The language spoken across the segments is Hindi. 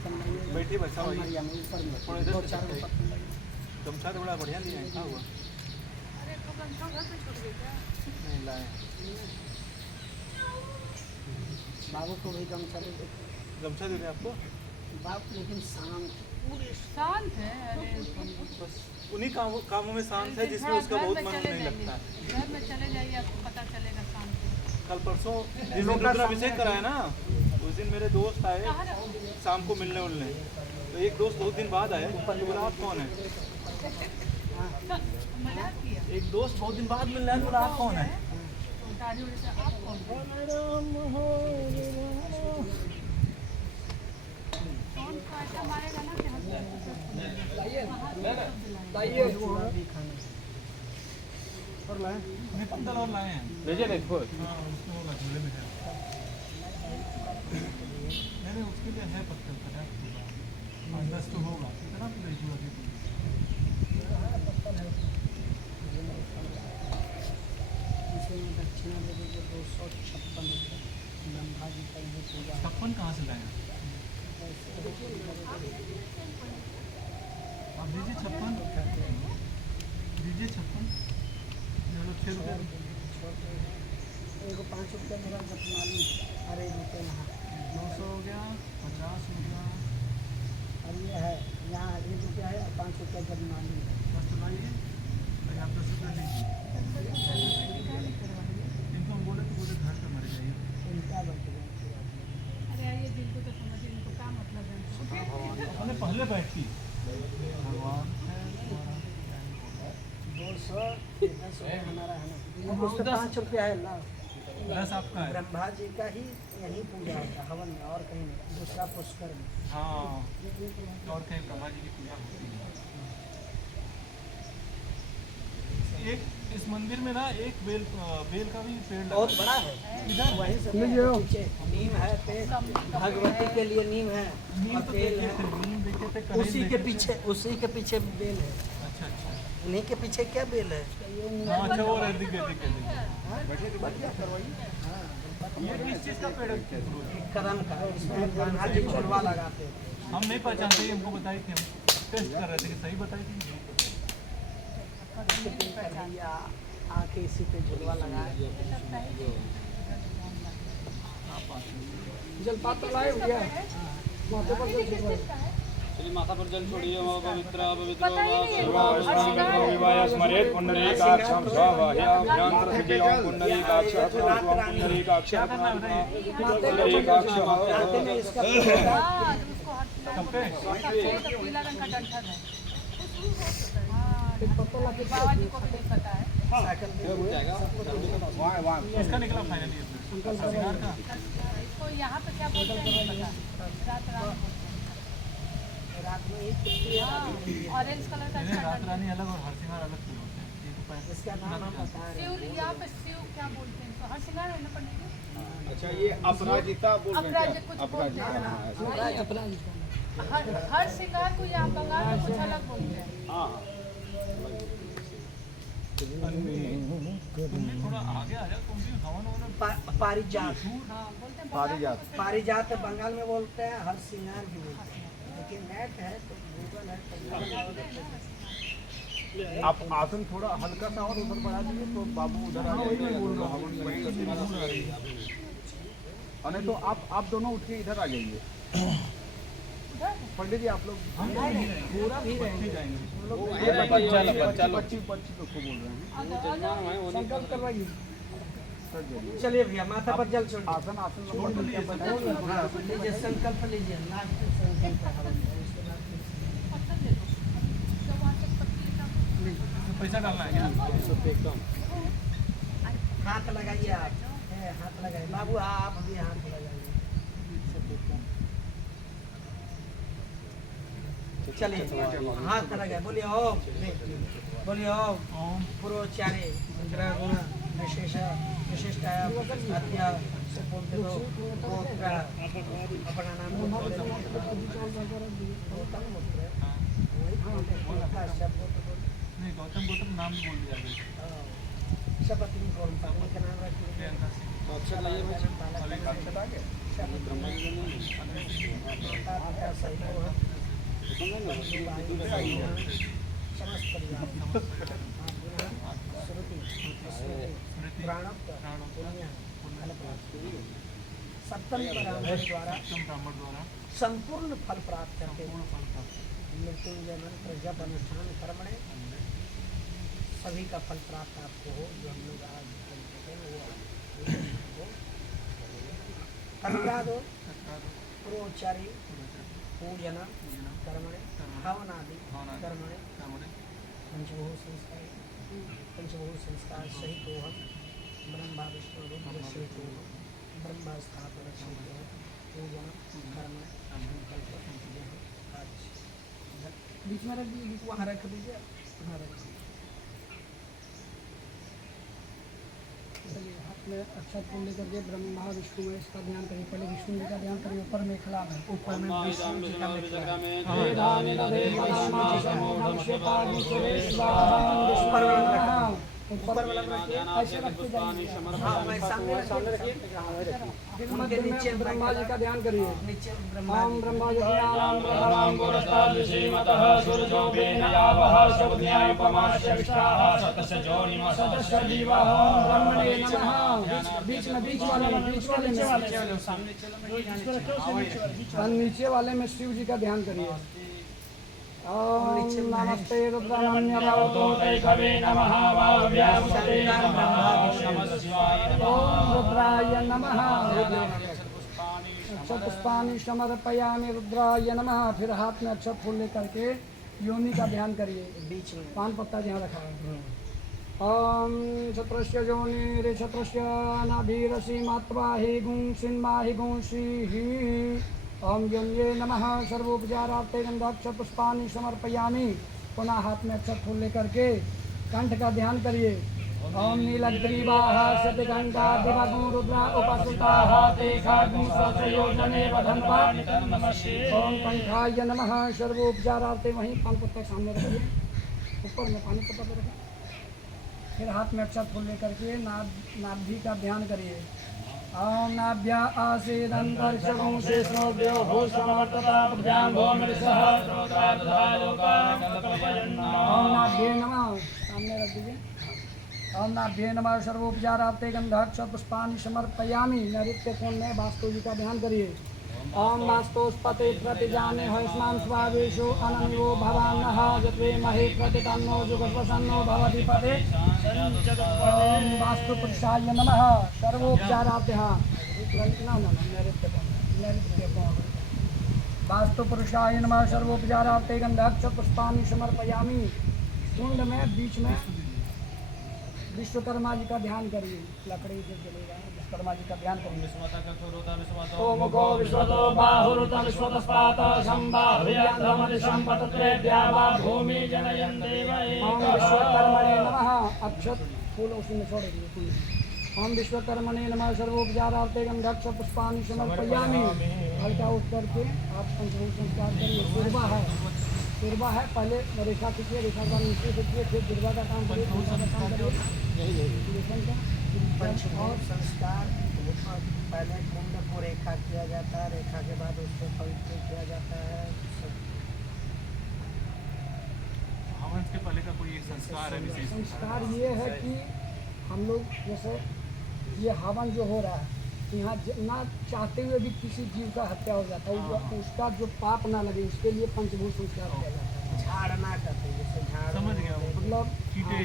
बैठे बैठा हुआ दो चार गमछा तो बड़ा बढ़िया लिया है, क्या हुआ? अरे तो गमछा घर पे छूट गया क्या? नहीं लाए। बाबू को भी गमछा दे दो। गमछा दे दें आपको? बाप लेकिन शांत शांत है। अरे बस उन्हीं कामों में शांत है जिसमें उसका बहुत मन नहीं लगता है। घर में चले जाइए, आपको पता चलेगा शांत। कल परसों जिस दिन रुद्राभिषेक कराया ना, उस दिन मेरे दोस्त आए शाम को मिलने उलने, तो एक दोस्त बहुत दिन बाद आए, बोला आप कौन है? मजाक किया। एक दोस्त बहुत दिन बाद मिलने आया, बोला आप कौन है? दाढ़ी उड़ी से आप कौन? कौन ऐसा मारेगा ना कि और लाए नहीं, पत्तल और लाए हैं। लीजिए नहीं खोल। हाँ उसमें होगा, झोले में है। नहीं उसके लिए है पत्तल, 50 तो होगा। कितना ले जो अभी दक्षिणा दे दीजिए 256 रुपये। ब्रह्मा जी का ये पूजा 56 कहाँ से लाए? आप दीजिए 56, दीजिए 56, 6 रुपये। एगो 5 रुपये मेरा जपमाली। अरे रुपये यहाँ 200 हो गया, 50 हो गया, और ये है यहाँ 1 रुपया है और 5 रुपया जपमाली है। बस तो लाइए, भाई आप 10 रुपये लीजिए। इनको हम बोले तो बोले घर पे मर जाइए। इनका बैठ गया। अरे आइए, दिल को तो समझिए, इनको क्या मतलब है? अपने पहले बैठती भगवान है 200 10 रुपये हमारा है ना, उस पर 5 रुपया है ला। 10 आपका है। ब्रह्मा जी का ही यही पूजा होता है हवन में, और कहीं नहीं, दूसरा पुष्कर में। हाँ, और कहीं ब्रह्मा जी की पूजा होती है। एक इस मंदिर में ना एक बेल का भी पेड़ लगा बहुत बड़ा है इधर। वहीं से पीछे नीम है, पेड़ भगवती के लिए नीम है नीम और तो बेल देखे है। थे, नीम देखे थे, कनेर उसी के देखे थे। पीछे बेल है। अच्छा अच्छा, उन्हीं के पीछे क्या बेल है? हाँ अच्छा वो रह दिखे ये किस चीज़ का पेड़ है? कदम का, इसमें ब्रह्मा जी झुलवा लगाते हैं। हम नहीं पहचानते, ये हमको बताई थी, हम टेस्ट कर रहे थे कि सही बताई थी। आके इसी पे झुलवा लगाए। जलपात तो लाए हो गया माथे पर जल छिड़काए। चलिए माथा पर जल छोड़िए। पवित्र पता ही नहीं है। विवाह स्मरेत पुंडरीकाक्षं स्वावाह्याभ्यां प्रसुतियों पुंडरीकाक्षं पुंडरीकाक्षं पुंडरीकाक्षं। रास्ते में इसका हाँ, उसको सफेद और पीला रंग का डंठल है। बाबा जी को भी नहीं पता है। इसका निकला फाइनली सिंगार का। इसको यहाँ पे क्या बोलते हैं नहीं पता। रात में ही कितनी है। ऑरेंज कलर का नहीं, रात रानी अलग और हर सिंगार अलग क्यों होते हैं? ये तो पहले इसका नाम पता है। शिव, यहाँ पे शिव क्या बोलते हैं? तो हर सिंगार है ना पंडित जी? अच्छा ये अपराजिता बोल रहे अपराज हैं कुछ क्या? बोलते अपराजिता हैं। हाँ, हर सिंगार को यहाँ बंगाल में कुछ अलग बोलते हैं। हाँ। तुम थोड़ा आगे आ जाओ, तुम भी हवन ववन पारिजात। हाँ, बोलते हैं पारिजात। पारिजात बंगाल में बोलते हैं, हर सिंगार भी बोलते हैं। लेकिन नेट है तो गूगल है तो आप आसन थोड़ा हल्का सा और ऊपर बढ़ा दीजिए तो बाबू उधर आ जाएंगे। नहीं तो आप दोनों उठ के इधर आ जाइए। पंडित जी आप लोग पूरा भी रहेंगे। बच्ची को बोल रहे हैं। संकल्प करवाइए। चलिए भैया माथा पर जल छोड़ आसन छोड़ तो लिए, लीजिए, संकल्प लीजिए। लास्ट संकल्प पैसा डालना है क्या? हाथ लगाइए आप, हाथ लगाइए बाबू, आप भी हाथ लगाइए। चलिए हाथ लगाए, बोलिए ओम, बोलिए ओम पूर्वोच्चारे गुण विशेष विशिष्टाया अद्या सुपूर्ति दो गोत्र अपना नाम गौतम गोत्र। नहीं, गौतम नाम भी बोल दिया गया। शपथ नहीं बोल पाने का नाम रखिए। अक्षर लाइए। ब्रह्मा जी का नहीं है। सहित समस्त परिवार श्रुति प्राणप्त पुण्य फल प्राप्ति सप्तम ब्राह्मण द्वारा संपूर्ण फल प्राप्त करके मृत्युंजय मंत्र जप अनुष्ठान कर्मणे सभी का फल प्राप्त आपको हो। जो हम लोग आज वो पुरोच्चारी पूजन कर्मणे हवनादि कर्मणे पंचभूत संस्कार सहित हम ब्रह्मा विष्णु रुद्र सहित ब्रह्मा स्थापन पूजन कर्म बीच में रख दीजिए, वहाँ रख दीजिए, वहाँ रख दीजिए। हाथ में अक्षर फूल लेकर के ब्रह्मा विष्णु महेश का ध्यान करिए। पहले विष्णु जी का ध्यान करिए, ऊपर मेखला में, ऊपर में विष्णु जी का मेखला ऊपर वाला रखिए, ऐसे रखते जाइए। हाँ, मैं सामने रखिए। उनके नीचे ब्रह्मा जी का ध्यान करिए। नीचे ओम ब्रह्मा जी नाम ब्रह्मां पुरस्ताद श्रीमतः सूर्यो बेनयावः शब्दन्याय पमाश्यष्टाः सतस्य जोनिमा सतस्य जीवः ब्रह्मणे नमः। बीच वाले में नीचे वाले में शिव जी का ध्यान करिए। ओम नमस्ते रुद्राण्यवतो तैकवे नमः वाव्यासते नमः ओम रुद्राय नमः। पुष्पाणि समर्पयामि रुद्राय नमः। फिर हाथ में अक्षत फूल लेकर के योनि का ध्यान करिए। बीच में पान पत्ता जहाँ रखा है। ओम क्षत्रस्य योनि रे क्षत्रस्य नाभिरसि मात्वा हि गुंसिन्माहि गुंसिहि। ओम योन्ये नमः। सर्वोपचारार्थे गंधाक्षत पुष्पाणि समर्पयामि। पुनः हाथ में अक्षत फूल लेकर के कंठ का ध्यान करिए। ओम नीलग्रीवाः शतघंटा दिवगुं रुद्रा उपासिताः ते खाग्नि सहस्रयोजने वदन्ता। ओम कंठाय नमः। सर्वोपचारार्थे वहीं पान पत्ता सामने रखिए, ऊपर में पानी पत्ता रखिए। फिर हाथ में अक्षत फूल लेकर के नाभि का ध्यान करिए। ओम नाभ्या आसीदन्तर्षभुं शेषोभ्यो भूषमवर्तता प्रजां भौमिर्षः ओम नाभ्ये नमः। सामने रख दीजिए। ओम नाभ्ये नमः। सर्वोपचारार्थे गंधाक्षत पुष्पाणि समर्पयामि। नैऋत्य कोण में वास्तु जी का ध्यान करिए। ओम वास्तुस्पते प्रतिजाने हस्मान् स्वावेशो अनन्यो भवान्नः जत्वे महे प्रतितन्नो जुगस्वसन्नो भवति पदे। ओम वास्तु पुरुषाय नमः। सर्वोपचारार्थे नैऋत्य कोण वास्तु पुरुषाय नमः। सर्वोपचारार्थे गंधाक्षत पुष्पाणि समर्पयामि। कुंड में बीच में विश्वकर्मा जी का ध्यान करिए। लकड़ी से जलेगा, विश्वकर्मा जी का ध्यान करिए। ओम गो विश्वतो बाहुरुतं विश्वतस्पातः संबाहुयान्धमदिशं पतत्रे द्यावा भूमि जनयन् देवैः। ओम विश्वकर्मणे नमः। अक्षत फूल उसी में छोड़ दीजिए। ओम विश्वकर्मणे नमः। सर्वोपचारार्थे गंधाक्षत पुष्पाणि समर्पयामि। हल्का उठ करके आप पंचभूत संस्कार करिए। गिरवा है, पहले रेखा खींचिए, रेखा का नीचे खींचिए, फिर गिरवा का काम करिए, का काम करिए। पंचभूत संस्कार पहले कुंड को रेखा किया जाता है, रेखा के बाद उसको पवित्र किया जाता है। हवन के पहले का कोई संस्कार है? विशेष संस्कार ये है कि हम लोग जैसे ये हवन जो हो रहा है यहाँ ना चाहते हुए भी किसी जीव का हत्या हो जाता है, उसका जो पाप ना लगे उसके लिए पंचभूत संस्कार किया जाता है। झाड़ ना करते, जैसे झाड़ समझ गया, मतलब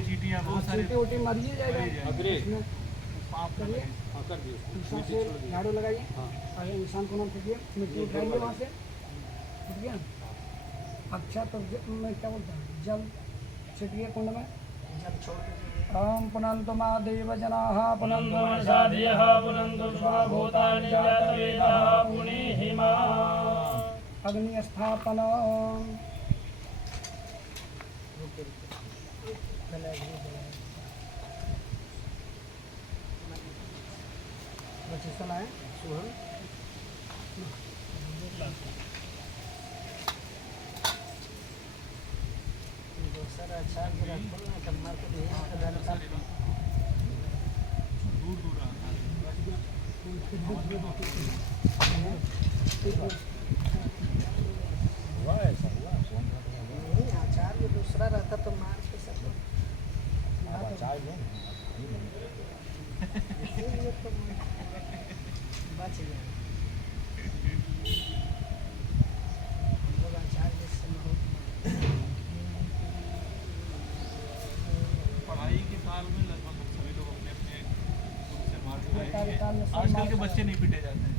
चीटियाँ बहुत सारी चीटी मरिए जाएगा। से झाड़ू लगाइए, अगर इंसान को नाम फेंकिए, मिट्टी उठाएंगे वहाँ से, ठीक है। अच्छा तो मैं क्या बोलता हूँ, जल छिटिए कुंड में, जल छोड़ दीजिए। ओम पुनन्तु महादेव जनाः पुनन्तु निषादयः पुनन्तु स्वभूतानि जगतवेदः पुनीहि माम्। अग्नि स्थापन। चला है सुहन सर अच्छा कमर को दूर दूर पढ़ाई के साल में लगभग सभी लोग अपने अपने खुद से मार खाएंगे। आजकल के बच्चे नहीं पीटे जाते हैं।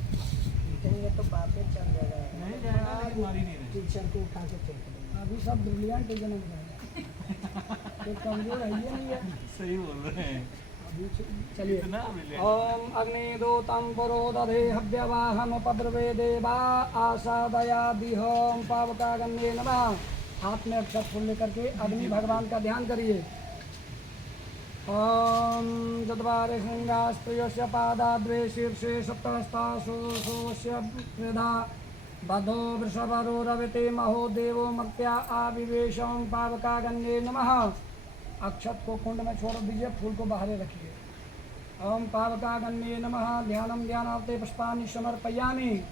तो बातें चल जाएगा नहीं जाएगा लेकिन मार ही नहीं रहे। टीचर को उठा के फेंक देंगे। अभी सब ब्रिलियंट जन्म तो कमजोर है ये नहीं है। सही बोल रहे हैं। चलिए इतना brilliant। ओम अग्निदूतं पुरोदधे हव्यवाहमुपब्रवे देवा आसादया दिहोम पावकागन्ये नमः। हाथ में अक्षत फूल लेकर के अग्नि भगवान का ध्यान करिए। ओम जद्वारे शृंगास्त्रियस्य पादा द्वे शीर्षे सप्तहस्तासुषस्य वृधा बधो वृषभरो रविते महो देवो मर्त्या आविवेशं पावकागन्ये नमः। अक्षत को कुंड में छोड़ दीजिए, फूल को बाहर रखिए। ओम पावकागन्ये नमः। ध्यानम ध्यानार्थे पुष्पाणि समर्पयामि।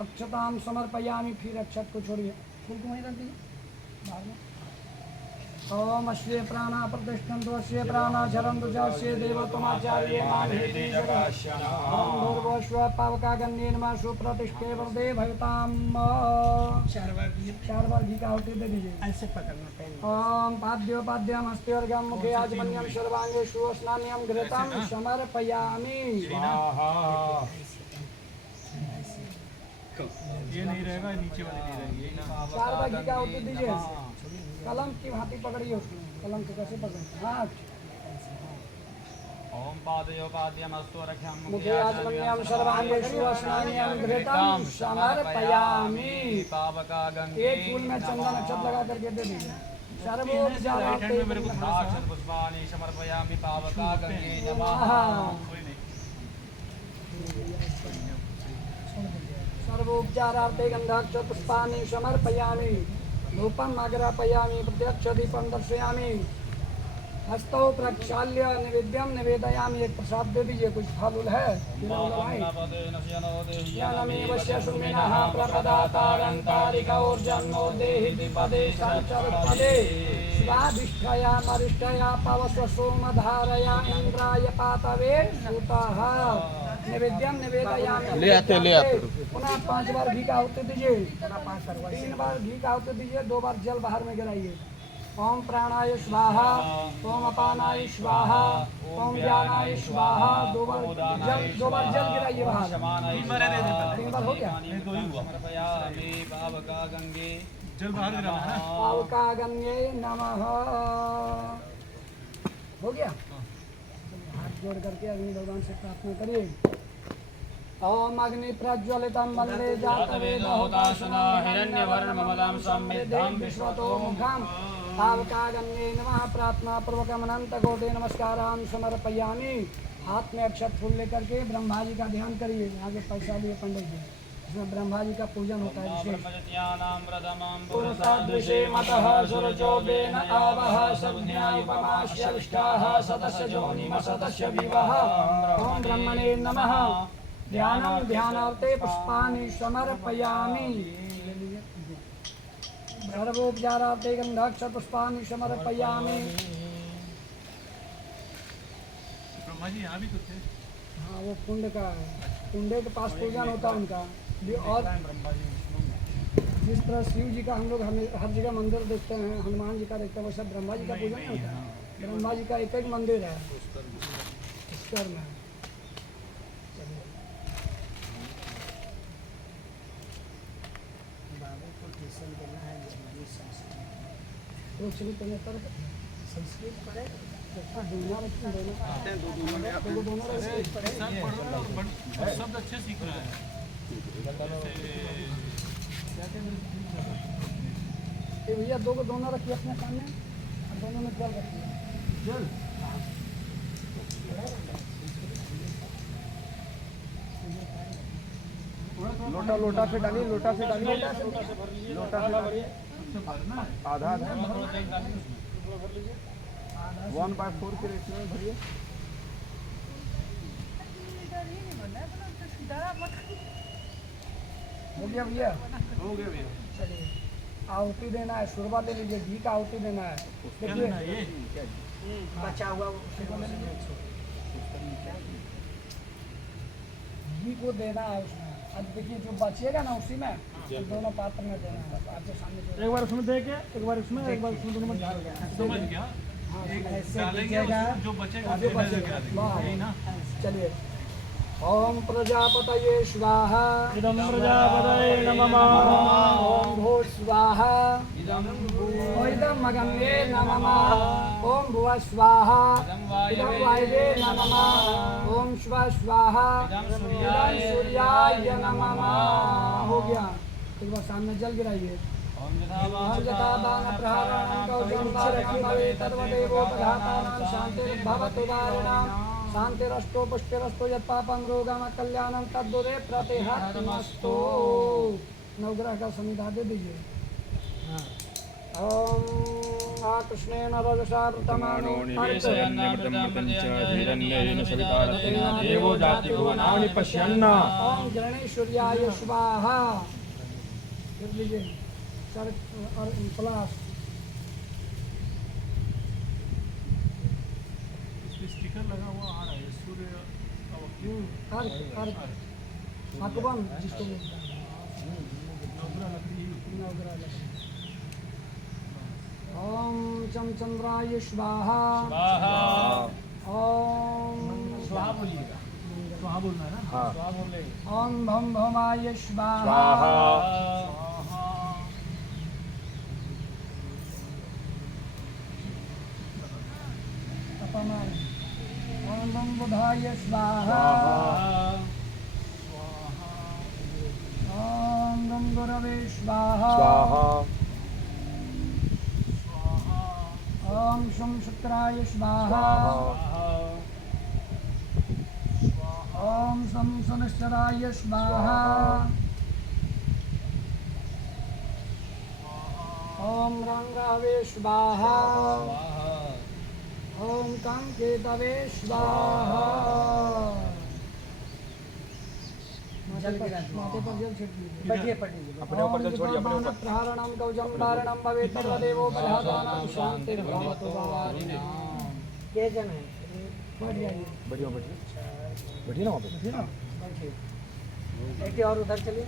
अक्षतां समर्पयामि। फिर अक्षत को छोड़िए, फूल को वहीं रख दीजिए बाहर में। ओम अश्वे प्राणा प्रतिष्ठन्तु अश्वे प्राणा झरन्तु जश्वे देवतमाचार्ये माधेति जगाशना। ओम भूर्भुवस्व पावकागन्ये नमः। सुप्रतिष्ठे वरदे भयताम। चार बार घी का आहुति दे दीजिए। ऐसे पकड़ना पेन। ओम पाद्योपाद्यम हस्त्योर्गम मुखे आजमन्यम सर्वांगे सुस्नान्यम घृतं समर्पयामि। ये नहीं रहेगा, नीचे वाली नहीं रहेगी, यही ना। चार बार घी का आहुति दीजिए। कलम की भांति पकड़िए उसको। कलम को कैसे पकड़ें? हाँ। ओम पादयोपाद्यमस्तु रख्यं मुखे आजमन्यम सर्वांगे सुस्नान्यम घृतं समर्पयामि। पावकागन्ये एक फूल में चंदन अक्षत लगा करके दे दीजिए। सर्वोपचारार्थे अक्षत पुष्पाणि समर्पयामि पावकागन्ये नमः। कोई नहीं। सर्वोपचारार्थे गंधाक्षत पुष्पाणि समर्पयामि। धूपम आग्रापयामि। प्रत्यक्ष दीपम दर्शयामि। हस्तौ प्रक्षाल्य निवेद्यम निवेदयामि। एक प्रसाद दे दीजिए। कुछ फल उल है? ज्ञानमेवस्य सुमिनः प्रपदातारन्तारिकौर्जन्मो देहि द्विपदे संचरुत्पदे स्वाधिष्ठया मरिष्ठया पवस्व सोमधारया इन्द्राय पातवे सुतः। निवेद्यम निवेदयामि। ले आते पुनः 5 बार घी का आहुति दीजिए। 3 बार घी का आहुति दीजिए। 2 बार जल बाहर में गिराइए। ओम प्राणाय स्वाहा। ओम अपानाय स्वाहा। ओम व्यानाय स्वाहा। 2 बार जल गिराइए बाहर। 3 बार हो गया। समर्पयामि पावकागन्ये जल बाहर गिराना है ना। पावकागन्ये नमः। हो गया। हाथ जोड़ करके अग्नि भगवान से प्रार्थना करिए। ओम अग्नि प्रज्वलितं वन्दे जातवेदहुताशनं हिरण्यवर्णममलं संविद्धं विश्वतो मुखं पावकागन्ये नमः। प्रार्थना पूर्वक अनंत कोटि नमस्कारान् समर्पयामि। हाथ में अक्षत फूल लेकर के ब्रह्मा जी का ध्यान करिए। आगे पैसा लिए पंडित जी, इसमें ब्रह्मा जी का पूजन होता है विशेष। पुरुषादृशे मतः सुरजोबेन आवः संज्ञायुपमास्य विष्टाः सदस्य जोनिम सदस्य विवः। ओम ब्रह्मणे नमः। ध्यानम ध्यानार्थे पुष्पाणि समर्पयामि। सर्वोपचारार्थे गंधाक्षत पुष्पाणि समर्पयामि। ब्रह्मा जी यहाँ भी तो थे। हाँ, वो कुंड का है। कुंडे के पास पूजन होता है उनका। और जिस तरह शिव जी का हम लोग हर जगह मंदिर देखते हैं, हनुमान जी का देखते हैं, वैसा ब्रह्मा जी का पूजन नहीं होता है। ब्रह्मा जी का एक मंदिर है पुष्कर में। संस्कृत पढ़े शब्द अच्छे सीख रहा है। भैया दोनों रखिए अपने सामने और दोनों में जल रखिए। जल लोटा से डालिए। लोटा से भरिए। आधा 1/4 के रेट में भरिए। हो गया भैया। हो गया भैया। चलिए आहुति देना है। शुरुआत ले लीजिए। घी का आहुति देना है। देखिए ये बचा हुआ उसी को ले लीजिए। घी को देना है उसमें। अब देखिए जो बचेगा ना उसी में दोनों पात्र में देना है। आपके सामने जो एक बार उसमें दे के एक बार उसमें दोनों में डाल के समझ गया ऐसे डालेंगे दीजिएगा। जो बचेगा जो बचेगा यही ना। चलिए ओम प्रजापतये स्वाहा इदं प्रजापतये नमः ओम भू स्वाहा इदं मगन्ये नमः ओम भुव स्वाहा इदं वायवे नमः ओम शिव स्वाहा इदं सूर्याय नमः। हो गया। एक बार सामने जल गिराइए। ओम यथा ओम यथा दान प्रहाराणां कवचं दारणं भवेत् तद्वदेवोपधातानां शान्तिर्भवतु दारिणां शांतिरस्तो पुष्टिरस्तो यत्पापं रोगं कल्याणं तद्दुरे प्रतिहतमस्तु। नवग्रह का समिधा दे दीजिए। ओम कृष्णेन रजसा वृतमानो देवो जाति भुवनानि पश्यन्न। ओम गणेश्वर्याय स्वाहा। लिख लीजिए सर और प्लस स्टिकर लगा हुआ आ रहा है सूर्य अकबन जिसको बोलते हैं नवग्रह लक्ष्मी। ओम चमचंद्राय स्वाहा स्वाहा ओम स्वाहा बोलिएगा। स्वाहा बोलना है ना। हाँ स्वाहा बोल ले। ओम भम भमाय स्वाहा अपमान। ओम भम बुधाय स्वाहा ओम भम गुरवे स्वाहा ओम शम शुक्राय स्वाहा ओम शम शनिश्चराय स्वाहा ओम रंगावे स्वाहा ओम कांकेतवे स्वाहा। माथे पर जल छिड़क दीजिए। बैठिए अपने ऊपर जल छोड़िए अपने ऊपर। प्रहारणं कवचं धारणं भवेत् तद्वदेवोपधातानां शान्तिर्भवतु दारिणां। के जन है बैठ जाइए। बैठिए बैठिए बैठिए ना वहाँ पे। बैठिए ना बैठिए। बैठिए और उधर चलिए।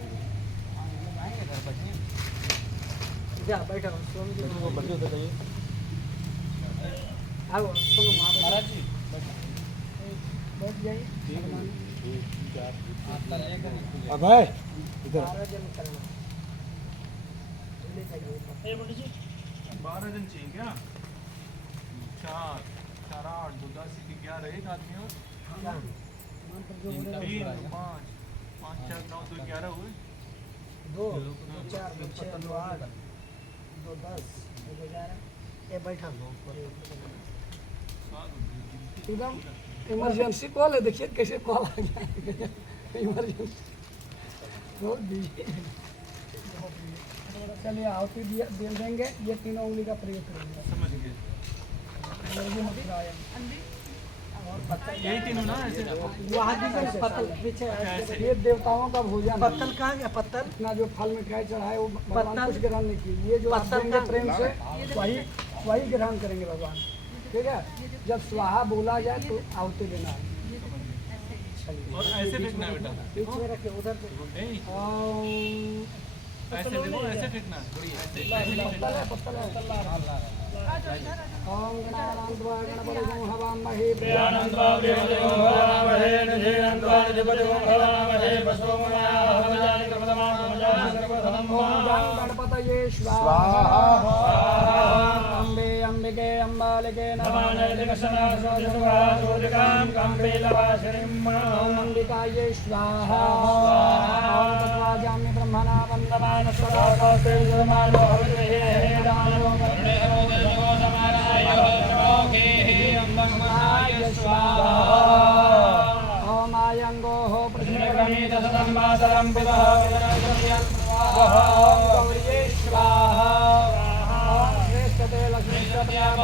जा बैठो स्वामी जी बैठिए उधर जाइए। आओ सुनो महाराज जी बैठ जाइए। अब है इधर 12 जन करना ले जाइए। 12 जन चाहिए क्या 4 4 8 2 10 11 एक आदमी और 3 5 5 4 9 2 11 हुए 2 4 2 6 2 8 2 10 2 11 ये बैठा एकदम इमरजेंसी कॉल है। देखिए कैसे कॉल आ गया इमरजेंसी रोक दीजिए। चलिए आहुति दे देंगे। ये तीनों उंगली का प्रयोग करेंगे। समझ गए ये मत लगाएं। यही तीनों ना ऐसे वहाँ दीजिए पत्तल पीछे। ये देवताओं का भोजन। पत्तल कहाँ गया पत्तल? इतना जो फल मिठाई चढ़ाए वो भगवान कुछ ग्रहण नहीं किए। ये जो आप देंगे प्रेम से वही ग्रहण करेंगे भगवान। ठीक है। जब स्वाहा बोला जाए तो आहुति देना है। और ऐसे फेंकना है बेटा बीच में रखिए उधर से। ऐसे देखो ऐसे फेंकना है पत्तल है पत्तल है। ओम गणानान्त्वा गणपतिगुं हवामहे प्रियानन्त्वा प्रियपतिगुं हवामहे निधिनन्त्वा निधिपतिगुं हवामहे वसोमयाहवजानि क्रमदमां क्रमजानि सर्वधनं ओम गणपतये स्वाहा अम्बे अम्बिके अम्बालिके नमामि दिगशनासोदिकां कम्बेलवासिनीं ओम अम्बिकायै स्वाहा ओम तत्त्वाजामि ब्रह्मणा वन्दमानस्वदा कौस्ते विजयमानो हविर्हे दानो ओम आयंगोः पृथ्वीरमीत सतं मातरं पितः ओम गौर्ये स्वाहा ओम श्रेष्ठते लक्ष्मीष्टप्रिया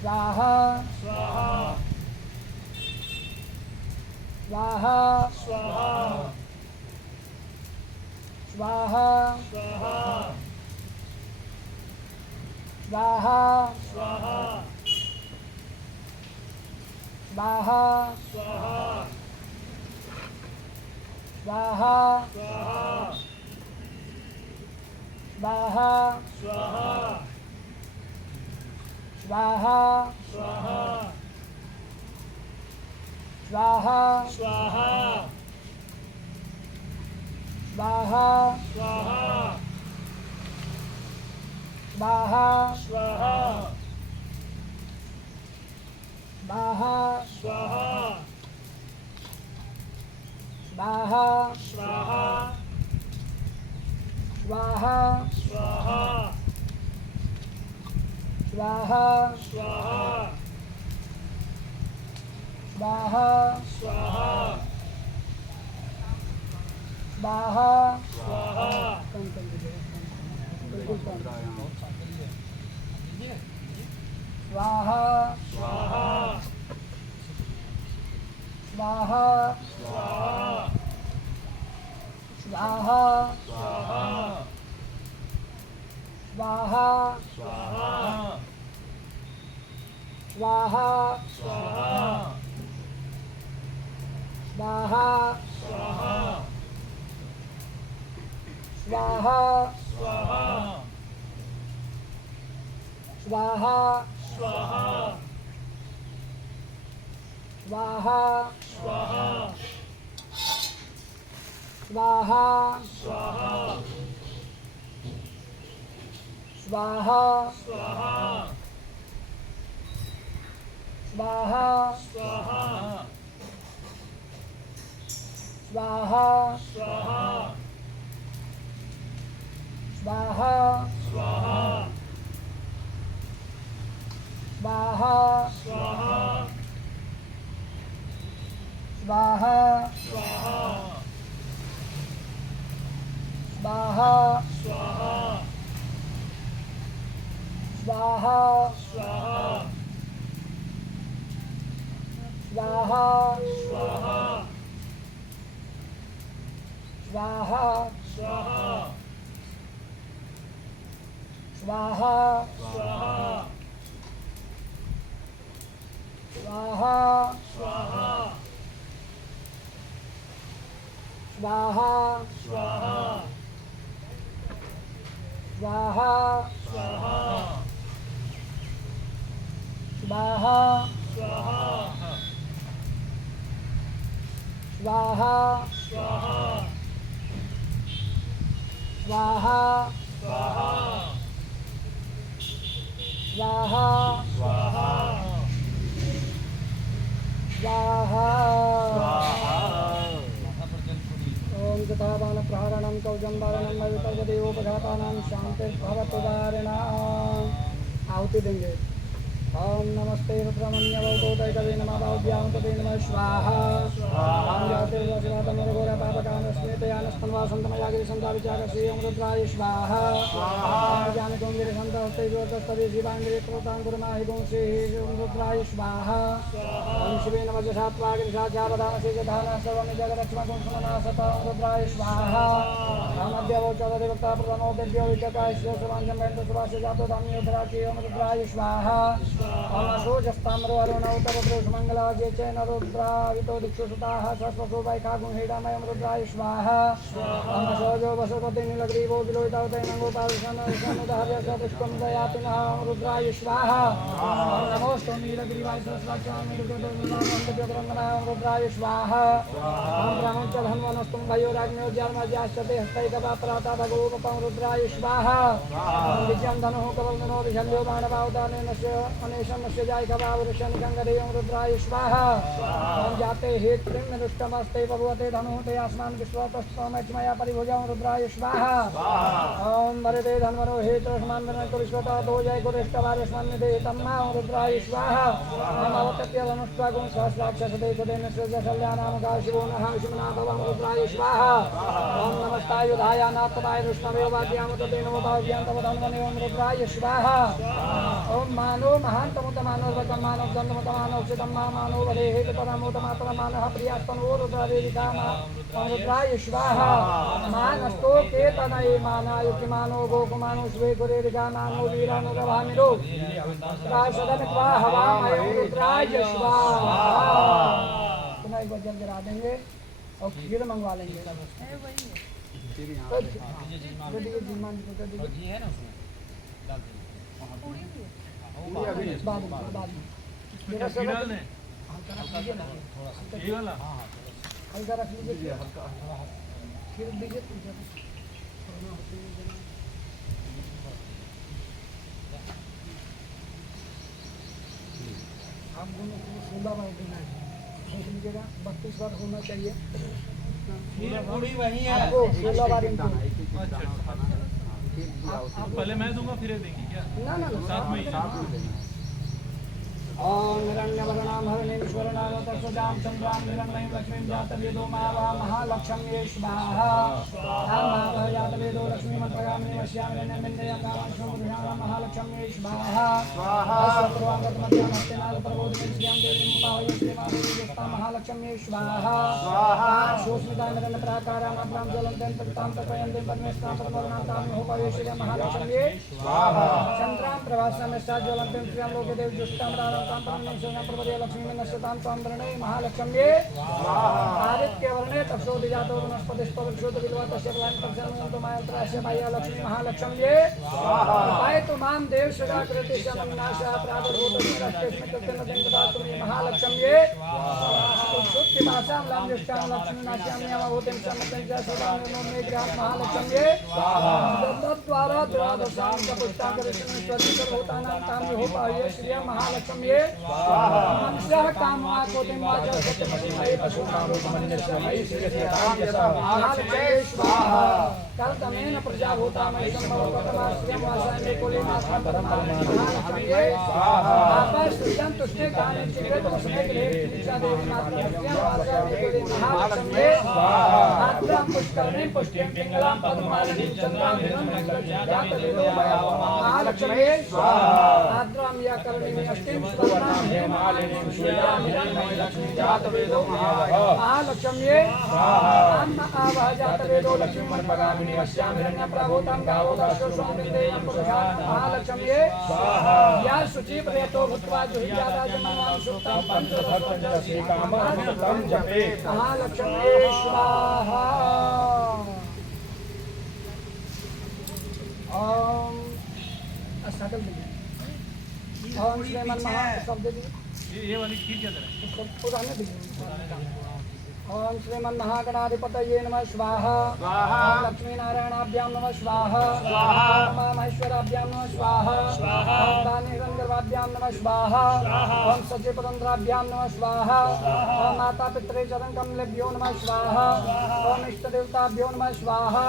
स्वाहा स्वाहा स्वाहा स्वाहा स्वाहा स्वाहा स्वाहा स्वाहा स्वाहा स्वाहा स्वाहा ओम तथा बाण प्रहरणं कवचं वारणं वितर्वदेवोपघातानां शान्तिर्भवतुदारिणाम् आहुति देंगे। ओम नमस्ते रुद्रमन्यवतोदैकवे नमः बाहुभ्यां तते नमः स्वाहा ओम जाते वज्रतमरघोरा पापकामस्मेतयानस्तन्वासन्तमयागिरिसन्ताविचारश्री ओम रुद्राय स्वाहा जानकोङ्गिरिसन्तहस्ते ज्योतस्तवे शिवाङ्गिरे कृतां गुरुमाहि श्री ओम रुद्राय स्वाहा ओम शिवेन वज्रसात्वागिरिसाचारदानशेषधानः सर्वं जगदक्ष्मकं सुमनासत ओम रुद्राय स्वाहा ओम अद्यवोचरदेवता प्रधानो देव्यो विचकाय शिवसवाञ्जं वेण्टु सुभाषे जातो धाम्योधराचि ओम रुद्राय स्वाहा ओम सूर्यस्ताम्रो अरुणौतरुद्रोषमङ्गलाज्ये च नरुद्रावितो दिक्षुसुताः सरस्वतो वैखागुंहेडामयं रुद्राय स्वाहा ओम सौजो वसुपति नीलग्रीवो विलोहितावतैनङ्गोपाविषन्नुदार्य स पुष्पं दयापिनः ओम रुद्राय स्वाहा ओम नमोऽस्तु नीलगिरिवाय सरस्वत्यामि रुद्रदोर्मिलामन्तव्यग्रन्थनाय ओम रुद्राय स्वाहा ओम ब्रह्मं च धन्वनस्तुं भयोराग्न्यो जन्मज्याश्चते हस्तैकपात्राताभगोपं रुद्राय स्वाहा ओम विजयं धनुः कवलनो विशल्यो मानवावदानेन अनेशमस्य जायखवावृषन् गङ्गदेवं रुद्राय स्वाहा ओम जाते हेत्रिं दुष्टमस्ते भगवते धनुः ते अस्मान् विश्वतस्त्वमच्मया परिभुजं रुद्राय स्वाहा ओम वरदे धन्वनो हेत्रस्मान् वरनको विश्वतो जय कुरेष्टवारस्मान्यते तम्मा ओम रुद्राय स्वाहा ओम अवतत्य धनुष्वागुं सहस्राक्षसदेशदेन सृजशल्यानामका शिवो नः विष्णुनाथवं रुद्राय स्वाहा ओम नमस्तायुधाय नाथपाय विष्णवे वाद्यां तते नमो भाव्यां तव धन्वने ओम रुद्राय स्वाहा ओम मानो महान तमुत मानो वतम मानो जन्म मानो उचितम मानो वरे हेतु परमोत मातर मानः प्रियात्मनो रुद्रादेविका रुद्राय स्वाहा मानस्तो केतनये मानाय किमानो गोकुमानो स्वे गुरेरिका मानो वीरानो रभामिनो राशदन त्वा हवामय रुद्राय स्वाहा। पुनः एक बार जल गिरा देंगे और खीर मंगवा लेंगे। हल्का रख लीजिए, खीर दीजिए। आप दोनों को 16 बार देना है, सोच लीजिएगा 32 बार होना चाहिए। पूरी वही है आपको 16 बार इनको पहले मैं दूंगा फिर ये देंगी क्या? ना साथ में ही। ओम हिरण्यवर्णां हरिणीश्वरनाम तत्सजां चन्द्रां हिरण्मयीं लक्ष्मीं जातवेदो मावा महालक्ष्म्ये स्वाहा। मावः जातवेदो लक्ष्मीमत्पगामिनीं वश्यामि नैमिन्नयं कामाक्षोमधुराणां महालक्ष्म्ये स्वाहा। अस्वत्रोऽङ्गतमध्यामस्तेनादप्रबोधिनीं देवीं पावय श्रीमादेवीस्तां महालक्ष्म्ये स्वाहा। शोष्मितां निरन्तप्राकारामात्रां ज्वलन्तीं तत्तां तपयन्तीं पद्मेष्टां पद्मवर्णां तां होपये श्रियं महालक्ष्म्ये स्वाहा। चन्द्रां प्रभास्यामिष्टां ज्वलन्तीं श्रियं लोके देवजुष्टां लक्ष्मी नश्यतां स्वान्द्रणे महालक्ष्म्ये आदित्य वर्णे तक्षोदि जातो वनस्पतिस्पवक्षोद विलवा तस्य फलानि पक्षामि मायत्रास्य बाह्य लक्ष्मी महालक्ष्म्ये पायतु मां देव सदा कृते शमनाशः प्रादुर्भूतस्मिन् कृतेन देवदातु मे महालक्ष्म्ये शुद्धि भाषां लाम्यष्टां लक्ष्मी नाश्याम्यवभूतिं समतं च सदा मे ग्रहात् महालक्ष्म्ये दत्तद्वारा द्वादशां चतुष्टां कृष्णेश्वरीकरभूतानां तां होपाय श्रियं महालक्ष्म्ये मनुष्यः कामः कोटिं वाचः सत्यपतिमये पशूनारूपमन्यस्यमयि महालक्ष्म्ये स्वाहा। कल्पमेन प्रजाभूतामयि सम्भवपतमाश्रियं वासामि कुलीनाथं महालक्ष्म्ये स्वाहा। आपश्रियं तुष्टे कामे चिरेतवस्मे गृहे दीक्षा देवी मातृभक्त्यां वासामि कुली महालक्ष्म्ये स्वाहा। आद्रां पुष्करणीं पुष्टिं पिङ्गलां पद्ममालिनीं चन्द्रां जातवेदो महालक्ष्म्ये स्वाहा। आद्रां या करणीं अष्टिं स्वर्णां हेमालिनीं श्रियां हिरण्मयीं जातवेदो महालक्ष्म्ये स्वाहा। आवह जातवेदो लक्ष्मीमत्पगामिनीं वश्यां हिरण्यप्रभूतां गावोदर्शो स्वामिन्देयं पुरुषाणां महालक्ष्म्ये स्वाहा। या शुचि प्रेतो भूत्वा जुह्यादाजमानां सुप्तां पंचरसोजश्रीकामं जपेत् महालक्ष्म्ये स्वाहा। ओम अस्ताकल ओम श्रीमन शब्द ये वाली खीर क्या करें? पुराने ओम श्रीमन महागणाधिपतये नमः स्वाहा। ओम लक्ष्मी नारायणाभ्यां नमः स्वाहा। ओम महेश्वराभ्यां नमः स्वाहा। ओम दानिरंगर्वाभ्यां नमः स्वाहा। ओम सचिपतंत्राभ्यां नमः स्वाहा। ओम माता पितरे चरण कमलेभ्यो नमः स्वाहा। ओम इष्ट देवताभ्यो नमः स्वाहा।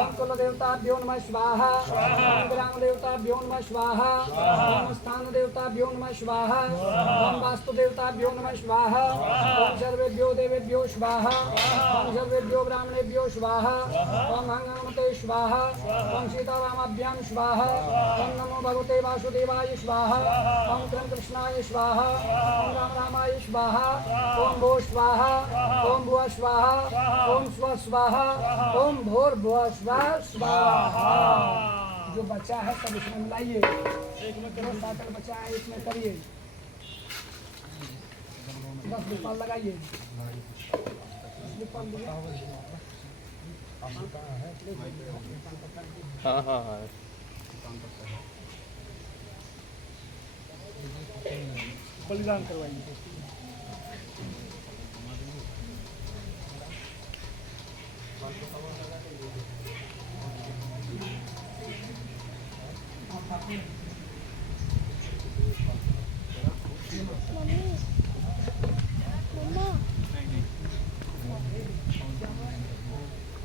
ओम कुल देवताभ्यो नमः स्वाहा। ओम ग्राम देवताभ्यो नमः स्वाहा। ओम स्थान देवताभ्यो नमः स्वाहा। ओम वास्तु देवताभ्यो नमः स्वाहा। ओम सर्वेभ्यो देवेभ्यो स्वाहा। ओम सर्वेभ्यो ब्राह्मणेभ्यो स्वाहा। ओम हंगमते स्वाहा। ओम सीतारामाभ्यां स्वाहा। ओम नमो भगवते वासुदेवाय स्वाहा। ओम कृष्णाय स्वाहा। ओम रामाय स्वाहा। ओम भो स्वाहा। ओम भुव स्वाहा। ओम स्व स्वाहा। ओम भूर्भुव स्वाहा स्वाहा। जो बचा है सब इसमें मिलाइए। एक में करो साकल बचा है इसमें करिए 10 दीपाल लगाइए। हाँ बलिदान करवाइए।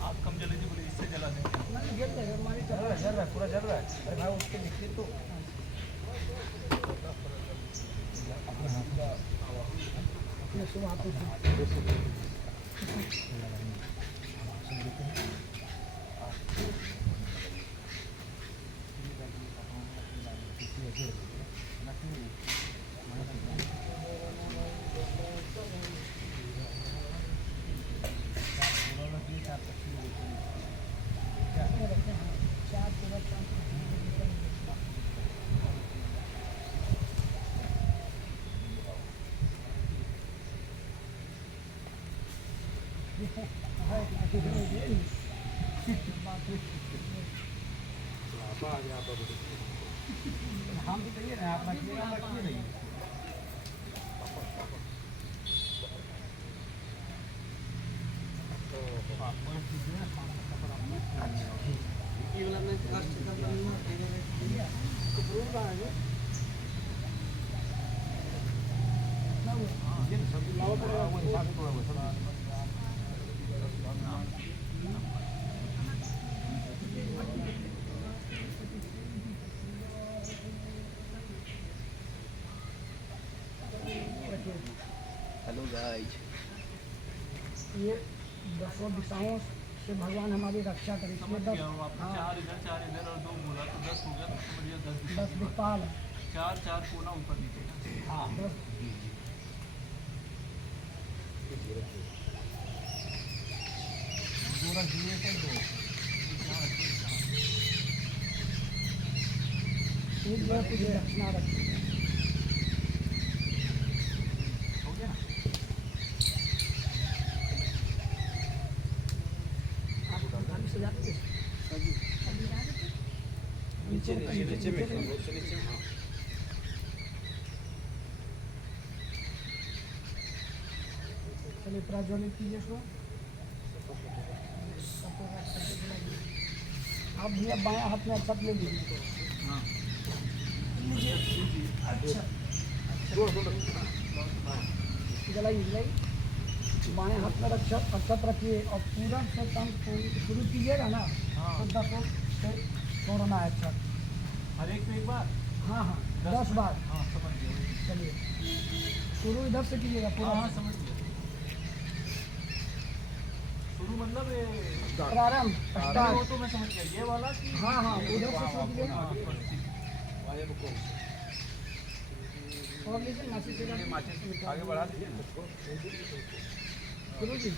आप कम जले जी बोले इससे जला देंगे। पूरा जल रहा है। अरे भाई उसके लिखिए तो अपने सुबह हाथों से हम भी कहिए ना आप रखिए नहीं हेलो गाइस, ये दसों दिशाओं से भगवान हमारी रक्षा करें। समझ इसमें गया हूँ आपने। चार इधर और 2 बोला तो 10 हो गया, तो समझिए 10 दस दिक्पाल 4 कोना ऊपर नीचे ना। हाँ 10 दो रख दिए थे, 2 एक जगह कुछ दक्षिणा रखी हो गया ना। चलिए प्रज्वलित कीजिए इसको। आप भैया बायां हाथ में अक्षत ले लीजिए। हाँ अच्छा जलाइए जलाइए। बाएं हाथ में अक्षत रखिए और पूरब से कम शुरू कीजिएगा ना हाँ। तो 10 से छोड़ना है अक्षत। हर एक पे एक बार। हाँ हाँ 10 बार। हाँ समझ गया वही। चलिए शुरू इधर से कीजिएगा पूरा। हाँ समझ गया। शुरू मतलब ये प्रारंभ वो स्टार्ट। तो मैं समझ गया, ये वाला कि हाँ हाँ उधर से शुरू कीजिएगा। हाँ, बस ठीक। और लीजिए माचिस से आगे बढ़ा दीजिए। शुरू जी।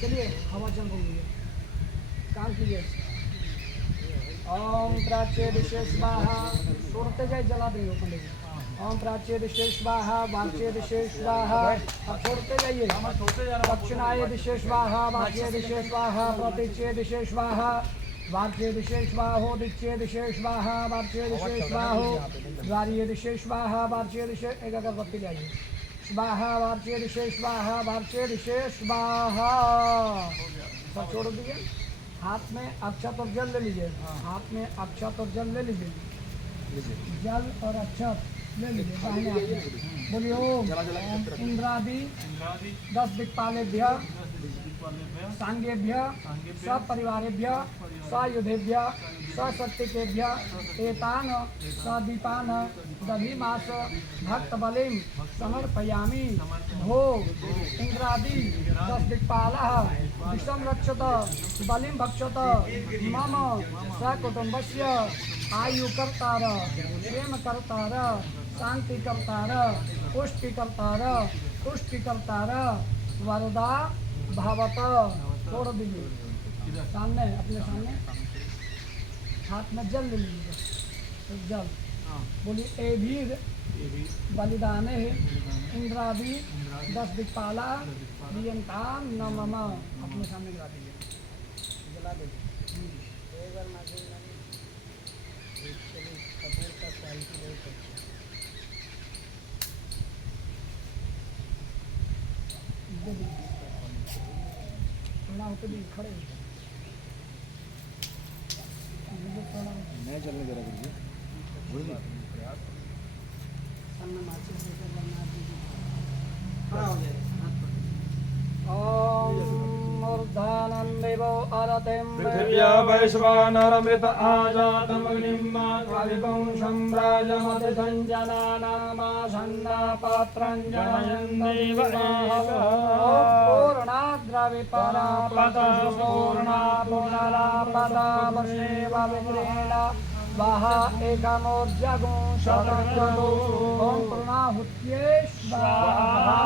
चलिए हवा चल रही है, काम कीजिए। ओम प्राच्य विशेष स्वाहा, छोड़ते जाए जला देंगे पंडित जी। ओम प्राच्य विशेष स्वाहा, वाच्य विशेष स्वाहा, अब छोड़ते जाइए। दक्षिणाय विशेष स्वाहा, वाच्य विशेष स्वाहा, प्रतीच्य विशेष स्वाहा, वाच्य विशेष स्वाहो, दिच्य विशेष स्वाहा, वाच्य विशेष स्वाहो, द्वारीय विशेष स्वाहा, वाच्य विशेष। एक अगरबत्ती लाइए। स्वाहा वाच्य विशेष स्वाहा, वाच्य विशेष स्वाहा। सब छोड़ दिए। हाथ में अक्षत और जल ले लीजिए। हाथ में अक्षत और जल ले लीजिए। जल और अक्षत ले लीजिए दाहिने हाथ में। बोलिए ओम इंद्रादि 10 दिक्पालेभ्य सांगेभ्य सपरिवारेभ्य सायुधेभ्य सशक्तिकेभ्य एतान सदीपान दधिमास भक्तबलिं समर्पयामि। भो इंद्रादि 10 दिक्पालः विषं रक्षत बलिं भक्षत मम सकुटुम्बस्य आयुकर्तार क्षेमकर्तार शांतिकर्तार पुष्टिकर्तार पुष्टिकर्तार वरदा भवत। छोड़ दीजिए सामने, अपने सामने हाथ में जल ले लीजिए। जल बोलिए ए भी बलिदान इंद्रादि 10 दिक्पाला प्रियंताम न मम। अपने सामने गिरा दीजिए, जला दीजिए। कपूर का क्वालिटी बहुत अच्छा होते भी खड़े मैं चलने दे रहा करिए। सामने माचिस लेकर बना दीजिए। खड़ा हो जाए। ओम मूर्धानंदेवो अरतिं पृथिव्या वैश्वानरमृत आजातमग्निं सम्राजमतिसञ्जनानामासन्ना पात्रं जनयन् देव पूर्णाद्रविपरापद पूर्णा पुनरापदा वशेव विग्रहेण वः एकमोर्जगुं शतक्रतु ओम पूर्णाहुत्ये स्वाहा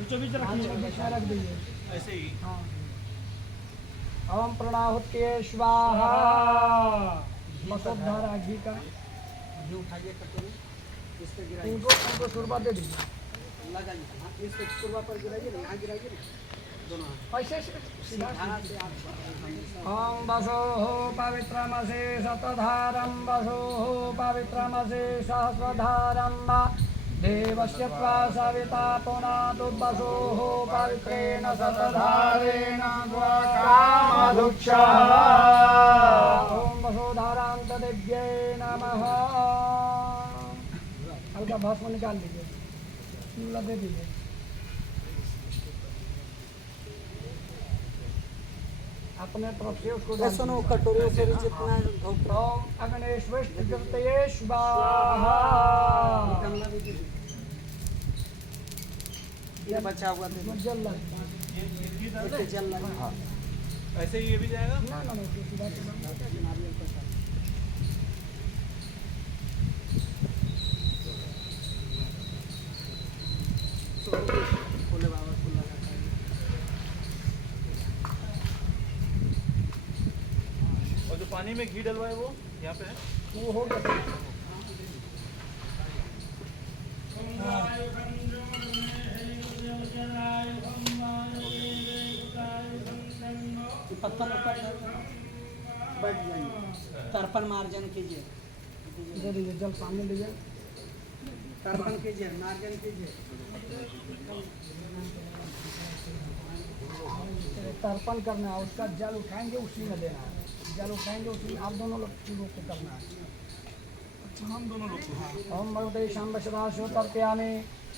बीच में रख दीजिए ऐसे ही हाँ ओम पूर्णाहुत्ये स्वाहा मसोद्धारा घी का घी उठाइए कटोरी इस पे गिराइए इनको शुरुआत दे दीजिए लगाइए हाँ इस पे शुरुआत पर गिराइए ना यहाँ गिराइए ना दोनों ऐसे ओम वसो पवित्रमसे शतधारं वसो पवित्रमसे सहस्रधारं वा देवस्य त्वा सविता पुनादुर्वसो पवित्रेण शतधारेण कामधुक्षः ओम वसोधारान्त देव्यै नमः हल्का भस्म निकाल दीजिए दे दीजिए अपने तरफ से उसको सुनो कटोरी से जितना ओम अग्नेश्वर जलतये स्वाहा ये बचा हुआ देखो जल लगा जल लगा हाँ ऐसे ही ये भी जाएगा ना ना सीधा नारियल का फूले बाबा फूल लगाता है और जो पानी में घी डलवाए वो यहाँ पे है वो हो गया पत्थर ऊपर बैठ जाइए तर्पण मार्जन कीजिए दे दीजिए जल सामने लीजिए तर्पण कीजिए मार्जन कीजिए तर्पण करना है उसका जल उठाएंगे उसी में देना है जल उठाएंगे उसी में आप दोनों लोग को करना है हम दोनों लोग ओम भगवते शाम्ब सदाशिव तर्पयामि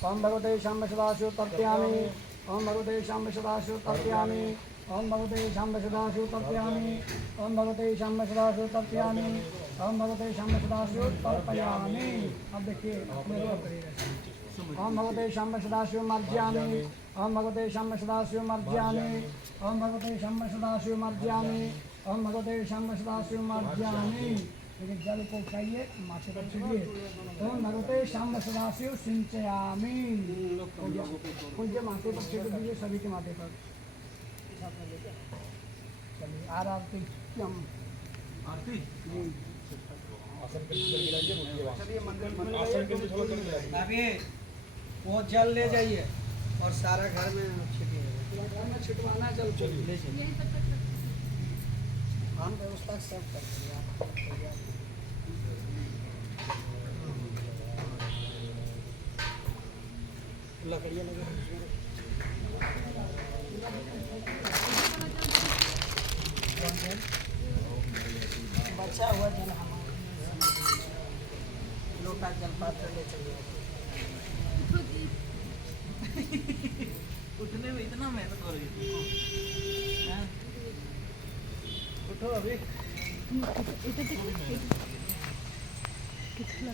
ओम भगवते शाम्ब सदाशिव तर्पयामि ओम भगवते शाम्ब सदाशिव तर्पयामि ओम भगवते शाम्ब सदाशिव तर्पयामि ओम भगवते शाम्ब सदाशिव तर्पयामि ओम भगवते शाम्ब सदाशिव तर्पयामि अब देखिए अपने को करिएगा ओम भगवते शाम्ब सदाशिव मर्ज्यामि ओम भगवते शाम्ब सदाशिव मर्ज्यामि ओम भगवते शाम्ब सदाशिव मर्ज्यामि ओम भगवते शाम्ब सदाशिव मर्ज्यामि लेकिन जल को उठाइए माथे पर छिड़िए ओम भगवते शाम्ब सदाशिव सिंचयामि पूज्य माथे पर छिड़ दीजिए सभी के माथे पर चलिए आरती आरती चलिए मंदिर अभी वो जल ले जाइए और सारा घर में छिटिए घर में छिटवाना है जल को ले जाइए यही सब तक हम व्यवस्था सब करते हैं लकड़ियाँ लगे बचा हुआ जल हमारे लोटा जल पात्र ले चलिए उठने में इतना मेहनत हो रही है उठो अभी कितना